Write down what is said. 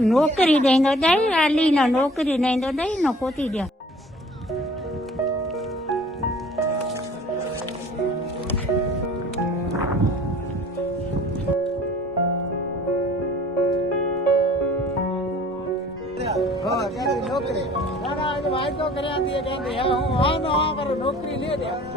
નોકરી દઈ તો દઈ આલી ને નોકરી નહીં તો દઈ ને કોતી દે નોકરી નોકરી કર્યા નોકરી લે દે